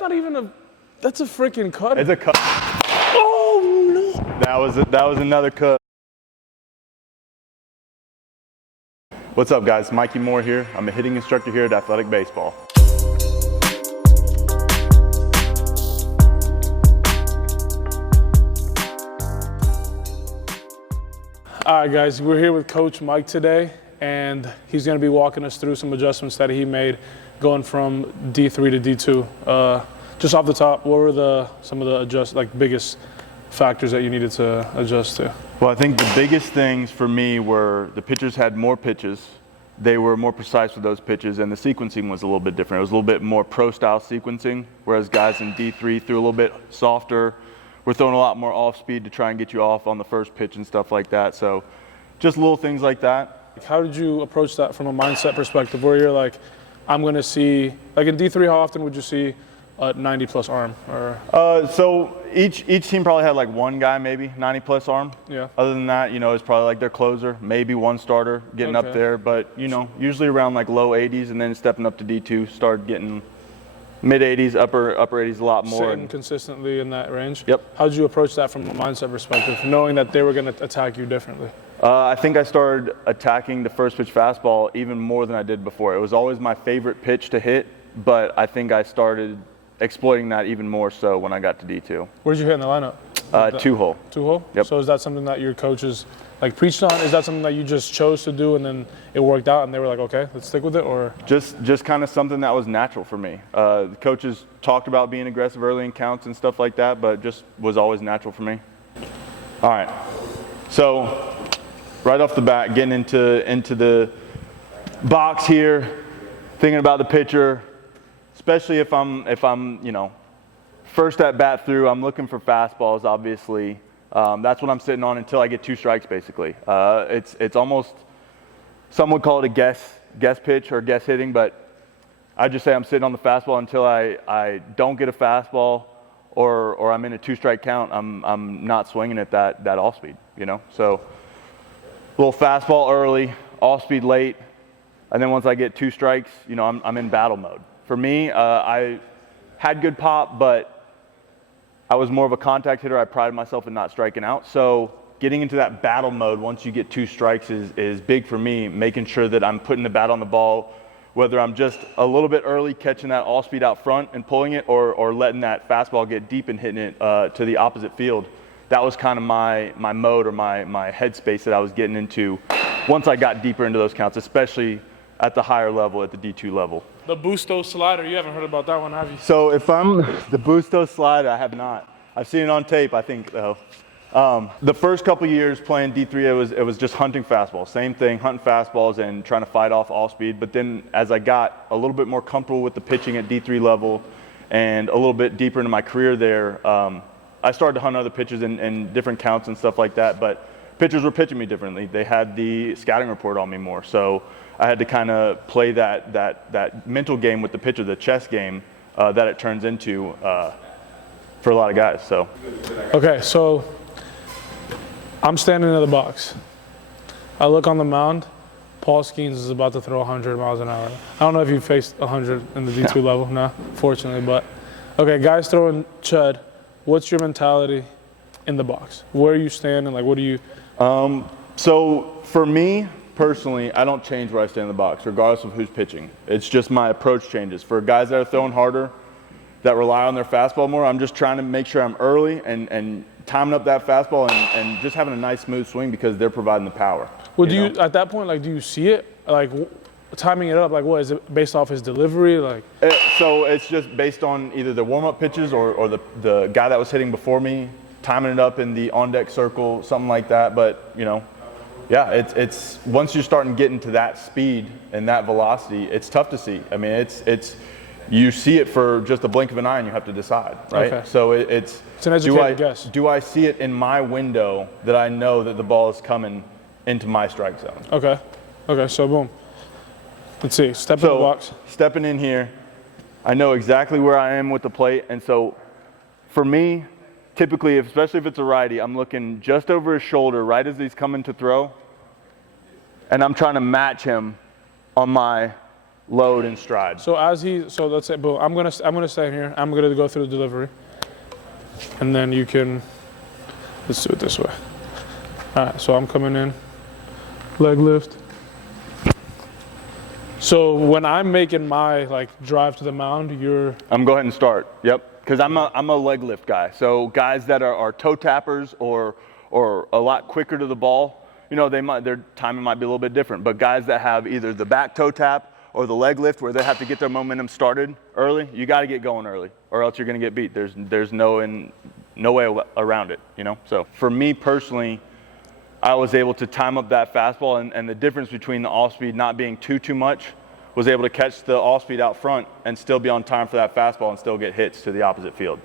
not even that's a freaking cut. It's a cut. Oh, no. That was another cut. What's up, guys? Mikee Moore here. I'm a hitting instructor here at Athletek Baseball. All right, guys, we're here with Coach Mike today, and he's going to be walking us through some adjustments that he made going from D3 to D2. Just off the top, what were some of the biggest factors that you needed to adjust to? Well, I think the biggest things for me were the pitchers had more pitches. They were more precise with those pitches, and the sequencing was a little bit different. It was a little bit more pro-style sequencing, whereas guys in D3 threw a little bit softer. We're throwing a lot more off speed to try and get you off on the first pitch and stuff like that. So just little things like that. How did you approach that from a mindset perspective where you're like, I'm going to see, like in D3, how often would you see a 90-plus arm? Or So each team probably had like one guy, maybe 90-plus arm. Yeah. Other than that, it's probably like their closer, maybe one starter getting up there. But, usually around like low 80s, and then stepping up to D2, start getting mid 80s, upper 80s a lot more. Sitting consistently in that range? Yep. How did you approach that from a mindset perspective, knowing that they were going to attack you differently? I think I started attacking the first pitch fastball even more than I did before. It was always my favorite pitch to hit, but I think I started exploiting that even more so when I got to D2. Where'd you hit in the lineup? 2-hole. 2-hole? Yep. So is that something that your coaches preached on? Is that something that you just chose to do and then it worked out and they were like, okay, let's stick with it? Or just kind of something that was natural for me. The coaches talked about being aggressive early in counts and stuff like that, but just was always natural for me. All right, so right off the bat, getting into the box here, thinking about the pitcher, especially if I'm first at bat through, I'm looking for fastballs, obviously. That's what I'm sitting on until I get 2 strikes, basically. It's almost, some would call it a guess pitch or guess hitting, but I just say I'm sitting on the fastball until I don't get a fastball or I'm in a 2-strike count. I'm not swinging at that off speed, So a little fastball early, off speed late, and then once I get 2 strikes, I'm in battle mode. For me, I had good pop, but I was more of a contact hitter. I prided myself in not striking out. So getting into that battle mode once you get 2 strikes is big for me, making sure that I'm putting the bat on the ball, whether I'm just a little bit early catching that all speed out front and pulling it or letting that fastball get deep and hitting it to the opposite field. That was kind of my mode or my headspace that I was getting into once I got deeper into those counts, especially at the higher level, at the D2 level. the Busto slider, you haven't heard about that one, have you? So if I'm the Busto slider, I have not. I've seen it on tape, I think, though. The first couple years playing D3, it was just hunting fastballs. Same thing, hunting fastballs and trying to fight off all speed. But then as I got a little bit more comfortable with the pitching at D3 level and a little bit deeper into my career there, I started to hunt other pitches in different counts and stuff like that. But pitchers were pitching me differently. They had the scouting report on me more. So I had to kind of play that mental game with the pitcher, the chess game that it turns into for a lot of guys. So. Okay, so I'm standing in the box. I look on the mound. Paul Skeens is about to throw 100 miles an hour. I don't know if you faced 100 in the D2 level. No, fortunately. But, okay, guys throwing chud. What's your mentality in the box? Where are you standing? What do you? So for me, personally, I don't change where I stand in the box, regardless of who's pitching. It's just my approach changes. For guys that are throwing harder, that rely on their fastball more, I'm just trying to make sure I'm early and timing up that fastball and just having a nice smooth swing because they're providing the power. Well, do you at that point, do you see it? Timing it up, what is it based off his delivery? So it's just based on either the warm-up pitches or the guy that was hitting before me, timing it up in the on-deck circle, something like that. But, yeah, it's once you're starting to get into that speed and that velocity, it's tough to see. I mean, it's you see it for just a blink of an eye and you have to decide, right? Okay. So it's an educated guess. Do I see it in my window that I know that the ball is coming into my strike zone? Okay, so boom. Let's see, step in the box. Stepping in here, I know exactly where I am with the plate. And so for me, typically, especially if it's a righty, I'm looking just over his shoulder right as he's coming to throw. And I'm trying to match him on my load and stride. So so let's say, boom, I'm gonna stay here. I'm gonna go through the delivery, and then you can. Let's do it this way. All right. So I'm coming in, leg lift. So when I'm making my drive to the mound, I'm go ahead and start. Yep. Because I'm a leg lift guy. So guys that are toe tappers or a lot quicker to the ball, their timing might be a little bit different. But guys that have either the back toe tap or the leg lift where they have to get their momentum started early, you got to get going early, or else you're going to get beat. There's no way around it. So for me personally, I was able to time up that fastball, and the difference between the off speed not being too much was able to catch the off speed out front and still be on time for that fastball and still get hits to the opposite field.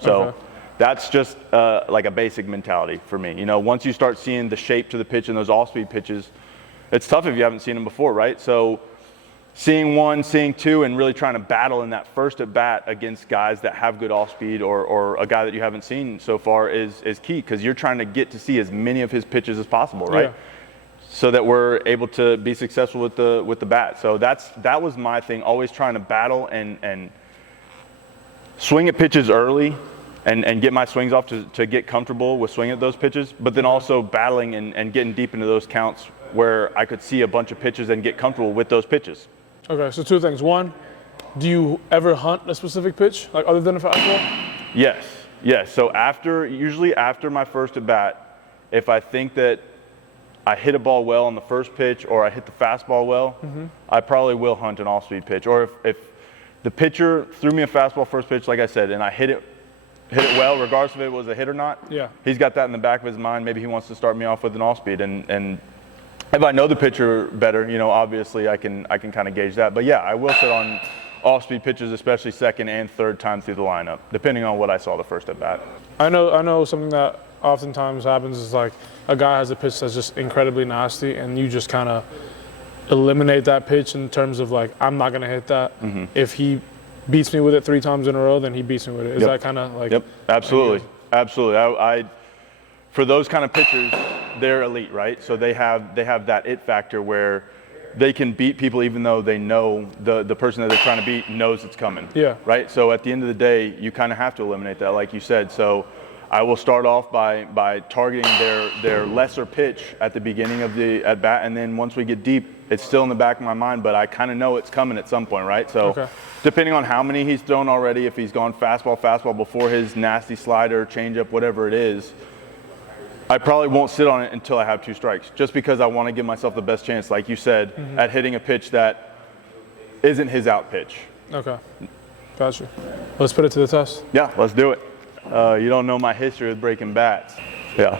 So that's just like a basic mentality for me. Once you start seeing the shape to the pitch and those off speed pitches, it's tough if you haven't seen them before, right? So seeing one, seeing two, and really trying to battle in that first at bat against guys that have good off speed or a guy that you haven't seen so far is key, because you're trying to get to see as many of his pitches as possible, right? Yeah. So that we're able to be successful with the bat. So that was my thing, always trying to battle and swing at pitches early and get my swings off to get comfortable with swinging at those pitches, but then also battling and getting deep into those counts where I could see a bunch of pitches and get comfortable with those pitches. Okay, so two things. One, do you ever hunt a specific pitch, other than a fastball? Yes. So usually after my first at bat, if I think that I hit a ball well on the first pitch or I hit the fastball well, I probably will hunt an off-speed pitch. Or if the pitcher threw me a fastball first pitch, like I said, and I hit it well, regardless if it was a hit or not, he's got that in the back of his mind. Maybe he wants to start me off with an off-speed. And if I know the pitcher better, obviously I can kind of gauge that. But yeah, I will sit on off-speed pitches, especially second and third time through the lineup, depending on what I saw the first at bat. I know something that oftentimes happens is a guy has a pitch that's just incredibly nasty, and you just kind of eliminate that pitch in terms of I'm not going to hit that. If he beats me with it 3 times in a row, then he beats me with it. Is that kind of Yep, absolutely. I for those kind of pitchers, they're elite, right? So they have that it factor where they can beat people even though they know the person that they're trying to beat knows it's coming. Yeah. Right? So at the end of the day, you kind of have to eliminate that, like you said. So I will start off by targeting their lesser pitch at the beginning of the at bat, and then once we get deep, it's still in the back of my mind, but I kind of know it's coming at some point, right? So depending on how many he's thrown already, if he's gone fastball before his nasty slider, changeup, whatever it is, I probably won't sit on it until I have 2 strikes, just because I want to give myself the best chance, like you said, at hitting a pitch that isn't his out pitch. Okay, gotcha. Let's put it to the test. Yeah, let's do it. You don't know my history with breaking bats. Yeah,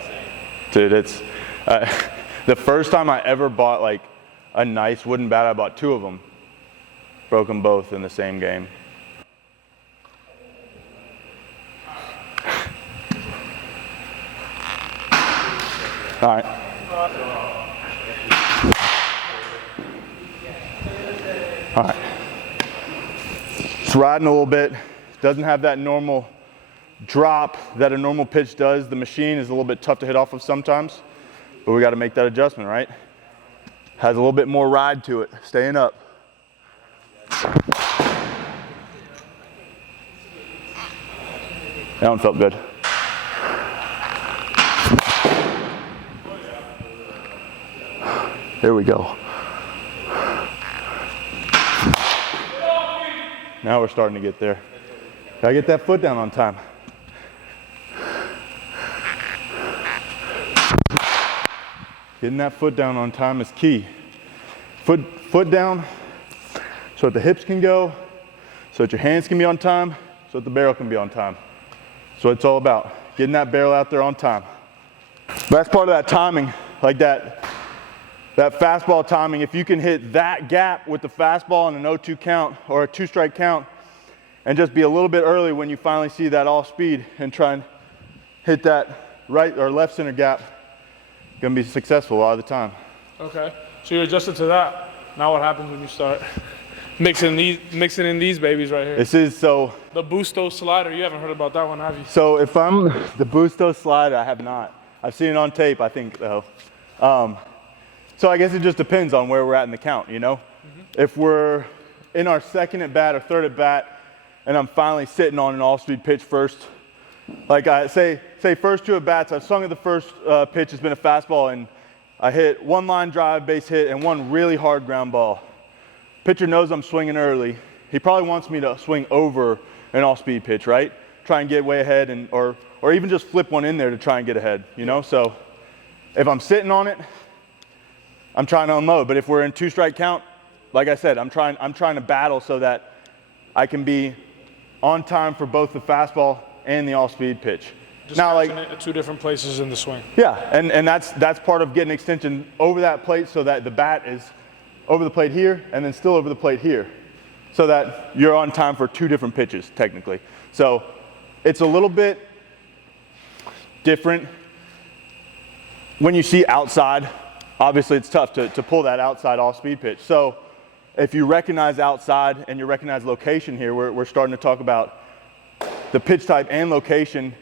dude, it's the first time I ever bought a nice wooden bat. I bought 2 of them, broke them both in the same game. All right. All right. It's riding a little bit. Doesn't have that normal drop that a normal pitch does. The machine is a little bit tough to hit off of sometimes, but we got to make that adjustment, right? Has a little bit more ride to it, staying up. That one felt good. There we go. Now we're starting to get there. Gotta get that foot down on time. Getting that foot down on time is key. Foot down so that the hips can go, so that your hands can be on time, so that the barrel can be on time. So it's all about getting that barrel out there on time. That's part of that timing, like that fastball timing. If you can hit that gap with the fastball in an 0-2 count or a 2-strike count, and just be a little bit early when you finally see that off speed and try and hit that right or left center gap, gonna be successful a lot of the time. Okay, so you're adjusted to that. Now what happens when you start mixing in these babies right here? This is so. The Busto slider, you haven't heard about that one, have you? So if I'm the Busto slider, I have not. I've seen it on tape, I think, though. So I guess it just depends on where we're at in the count, If we're in our second at bat or third at bat, and I'm finally sitting on an off-speed pitch first. Like I say first 2 at bats, I've swung at the first pitch, it's been a fastball, and I hit 1 line drive, base hit, and 1 really hard ground ball. Pitcher knows I'm swinging early. He probably wants me to swing over an off-speed pitch, right? Try and get way ahead, and or even just flip one in there to try and get ahead, you know? So if I'm sitting on it, I'm trying to unload. But if we're in 2-strike count, like I said, I'm trying to battle so that I can be on time for both the fastball and the off-speed pitch. Just now, like it at 2 different places in the swing. Yeah, and that's part of getting extension over that plate so that the bat is over the plate here and then still over the plate here, so that you're on time for 2 different pitches technically. So it's a little bit different when you see outside. Obviously, it's tough to pull that outside off-speed pitch. So if you recognize outside and you recognize location here, we're starting to talk about the pitch type and location.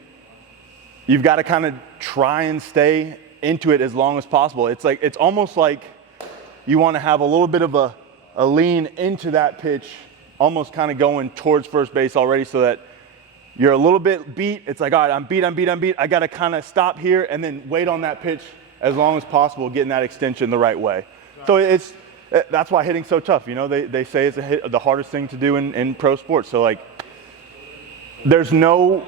You've got to kind of try and stay into it as long as possible. It's almost like you want to have a little bit of a lean into that pitch, almost kind of going towards first base already, so that you're a little bit beat. It's like, all right, I'm beat. I got to kind of stop here and then wait on that pitch as long as possible, getting that extension the right way. So that's why hitting's so tough. You know, they say it's the hardest thing to do in pro sports. So like, there's no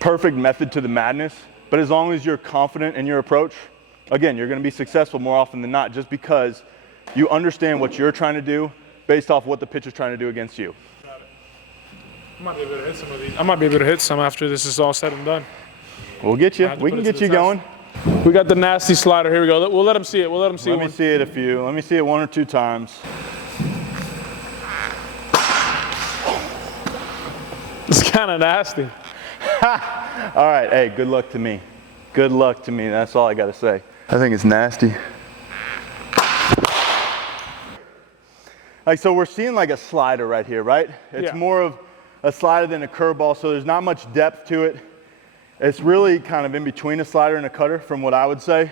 perfect method to the madness, but as long as you're confident in your approach, again, you're going to be successful more often than not, just because you understand what you're trying to do based off what the pitcher's trying to do against you. Got it. I might be able to hit some of these. I might be able to hit some after this is all said and done. We'll get you. We can get you going. We got the nasty slider. Here we go. We'll let him see it. Let me see it a few. Let me see it 1 or 2 times. It's kind of nasty. All right, hey, good luck to me. Good luck to me, that's all I gotta say. I think it's nasty. Like, so we're seeing like a slider right here, right? It's more of a slider than a curveball, so there's not much depth to it. It's really kind of in between a slider and a cutter, from what I would say.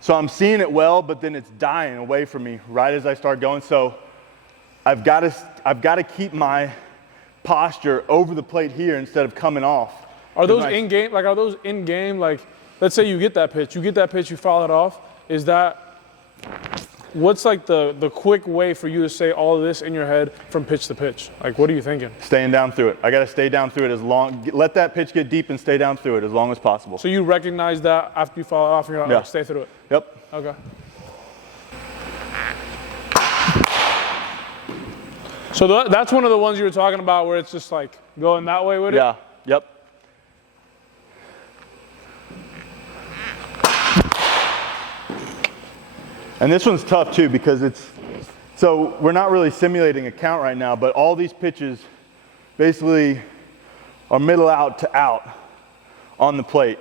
So I'm seeing it well, but then it's dying away from me right as I start going. So I've got to keep my posture over the plate here instead of coming off. Are those in game? Like, are those in game? Like, let's say you get that pitch, you foul it off. Is that, what's like the quick way for you to say all of this in your head from pitch to pitch? Like, what are you thinking? Staying down through it. I got to stay down through it let that pitch get deep and stay down through it as long as possible. So you recognize that after you foul it off and you're like, stay through it? Yep. Okay. So that's one of the ones you were talking about where it's just like going that way with it? Yeah, yep. And this one's tough too, because so we're not really simulating a count right now, but all these pitches basically are middle out to out on the plate.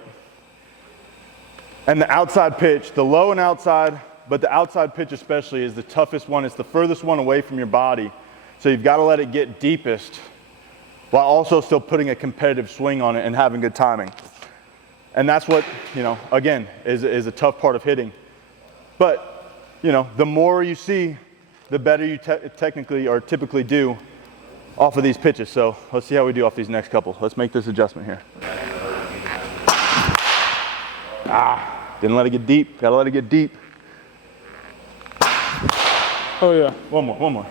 And the outside pitch, the low and outside, but the outside pitch especially is the toughest one. It's the furthest one away from your body. So you've got to let it get deepest while also still putting a competitive swing on it and having good timing. And that's what, again, is a tough part of hitting. But, the more you see, the better you technically or typically do off of these pitches. So let's see how we do off these next couple. Let's make this adjustment here. Didn't let it get deep. Got to let it get deep. Oh, yeah. One more.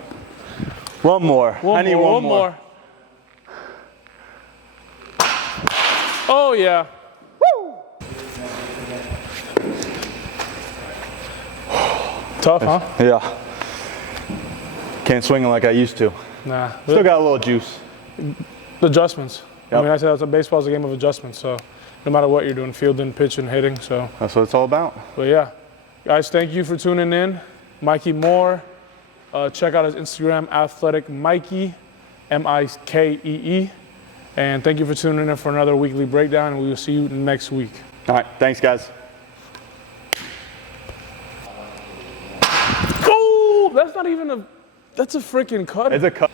I need one more. Oh, yeah. Woo! Tough, huh? Yeah. Can't swing it like I used to. Nah. Still got a little juice. Adjustments. Yep. I mean, I said baseball's a game of adjustments, so no matter what you're doing, fielding, pitching, hitting, so. That's what it's all about. But yeah. Guys, thank you for tuning in. Mikee Moore. Check out his Instagram, Athletek Mikee, Mikee. And thank you for tuning in for another weekly breakdown, and we will see you next week. All right, thanks, guys. Oh, that's not even that's a freaking cut. It's a cut.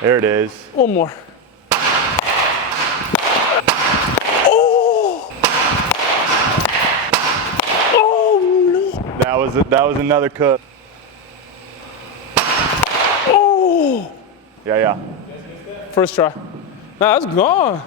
There it is. One more. Oh! Oh, no. That was another cut. Yeah. First try. Nah, that's gone.